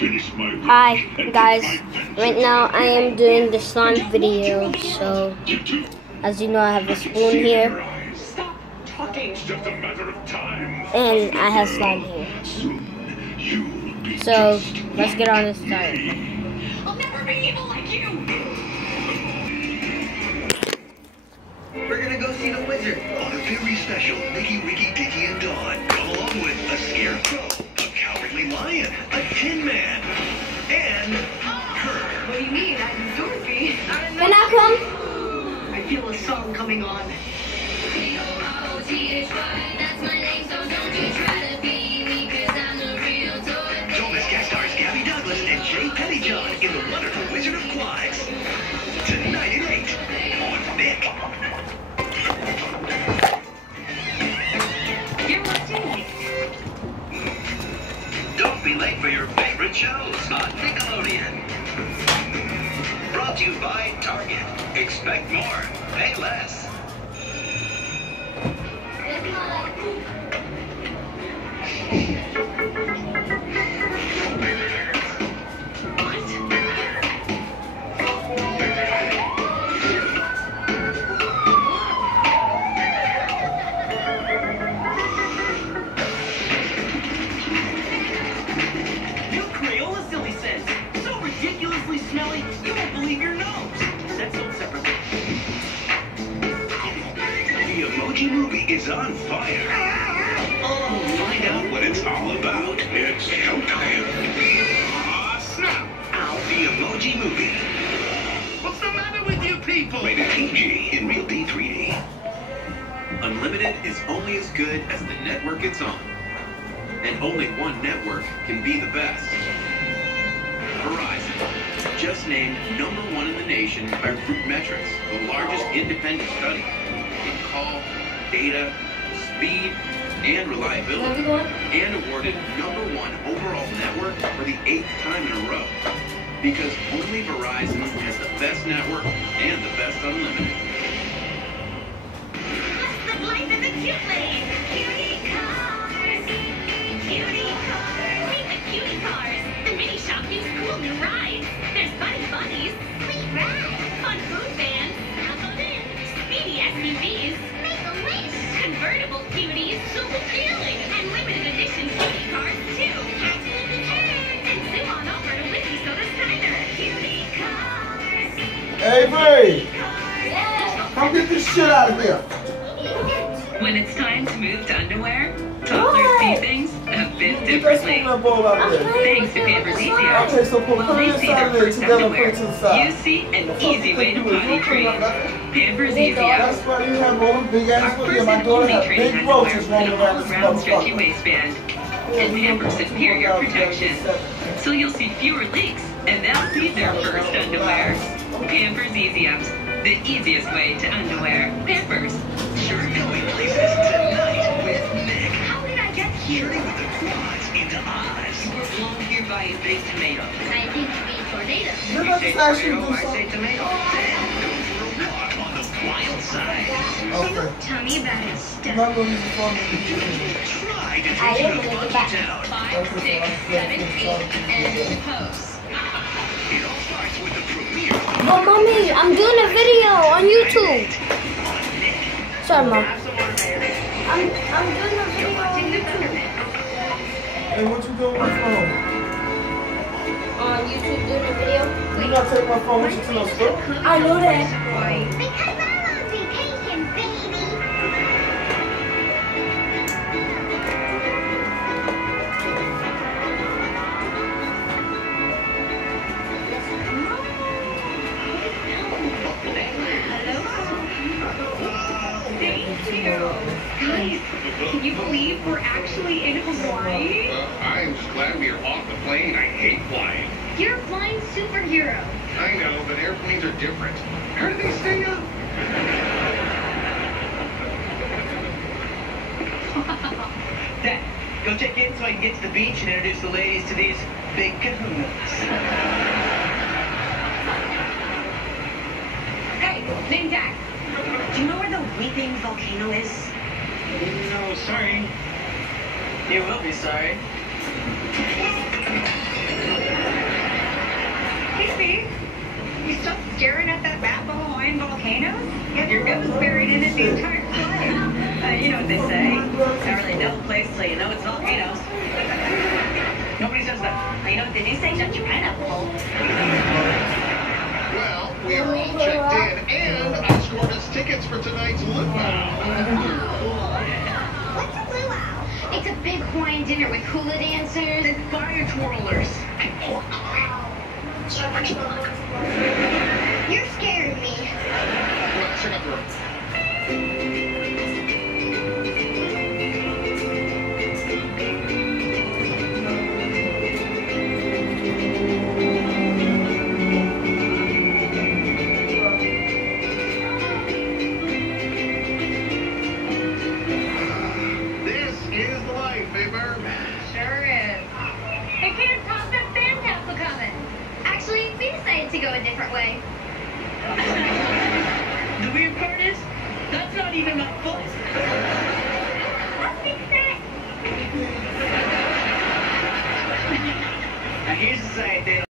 Hi guys, right now I am doing the slime video. So as you know, I have a spoon here and I have slime here. So let's get on this start. I'll never be evil like you. We're gonna go see the wizard on a very special Mickey, Ricky, Dicky, and Dawn. Come along with a scarecrow, a cowardly lion, a tin man, and her. What do you mean? I'm Dorothy. Can I come? I feel a song coming on. That's my name, so don't you try to be me, 'cause I'm the real Dorothy. Don't miss guest stars Gabby Douglas and Jay Pettyjohn in The Wonderful Wizard of Quads. Tonight at 8 on Nick. You're watching. Don't be late for your favorite shows on Nickelodeon. Brought to you by Target. Expect more, pay less. New Crayola Silly Scents. So ridiculously smelly, you won't believe your nose. That's sold separately. The Emoji Movie is on fire. Find out what it's all about. It's showtime. Snap! Out the Emoji Movie. What's the matter with you people? Rated PG in Real D 3D. Unlimited is only as good as the network it's on. And only one network can be the best. Verizon, just named #1 in the nation by RootMetrics, the largest independent study in call, data, speed, and reliability, and awarded #1 overall network for the 8th time in a row. Because only Verizon has the best network and the best unlimited. What's the life of the cute lane? Cutie cars. Cutie cars. Meet the cutie cars. The mini shop gives cool new rides. There's bunny bunnies. Sweet rides. Fun food vans. Snuggled in. Speedy SUVs. Make a wish. Convertible cuties. Super feeling. And limited edition cutie cars too. Catch it in the air. And zoom on over to Wizzy Soda Steiner. Cutie cars. Hey, Ray, Yeah. come get this shit out of here. When it's time to move to underwear, toddlers see things a bit Get that differently. spoon and bowl out of there. Thanks to Pampers Okay, Easy so put While it they see inside their of there first together, put underwear, it to the side. you see an easy way to potty train. Pampers They Easy don't. Out. That's why you have all them big Our ass foot. first Yeah, my and daughter only has train big underwear roaches with rolling an around this all-around stretchy motherfucker. waistband and Pampers Superior Protection. So you'll see fewer leaks, and they'll see their first underwear. Pampers Easy Ups, the easiest way to underwear. Pampers. Sure going places tonight with Nick. How did I get here? Journey with the Quads into Oz. We're blown here by a big tomato. I think you mean tornado. You're not just actually do I say something. tomato. Then go for a walk on the wild side. Okay. Tell me about it, I'm Steph. not going to use the phone. Try to I take you am to gonna Monkey get back. Town. 5, 6, 7, 8, and post. It all starts with the premiere of Oh, mommy, I'm doing a video on YouTube. on Nick. Sorry, mom. Have some more mayonnaise. I'm doing a video on Watching the YouTube. Thunderbird. Hey, what you doing with my phone? On YouTube, doing a video. You not take my phone with you to no store? I know that. Because I'm on vacation, baby. Thank you. Guys, can you believe we're actually in Hawaii? I'm just glad we are off the plane. I hate flying. You're a flying superhero. I know, but airplanes are different. Where do they stay up? Dad, go check in so I can get to the beach and introduce the ladies to these big kahunas. Hey, name tag. Do you know where the Weeping Volcano is? No, sorry. You will be sorry. I know what the new say, shut your pineapple. Well, we are all checked in, and I scored us tickets for tonight's luau. What's a luau? It's a big Hawaiian dinner with hula dancers and Fire twirlers. And pork pie. So much pork. You're scaring me. Well, check out the room. This is the life, eh, Barb? Sure is. I can't top that sandcastle coming. Actually, we decided to go a different way. The weird part is, that's not even my fault. I'll fix that. Now here's the side that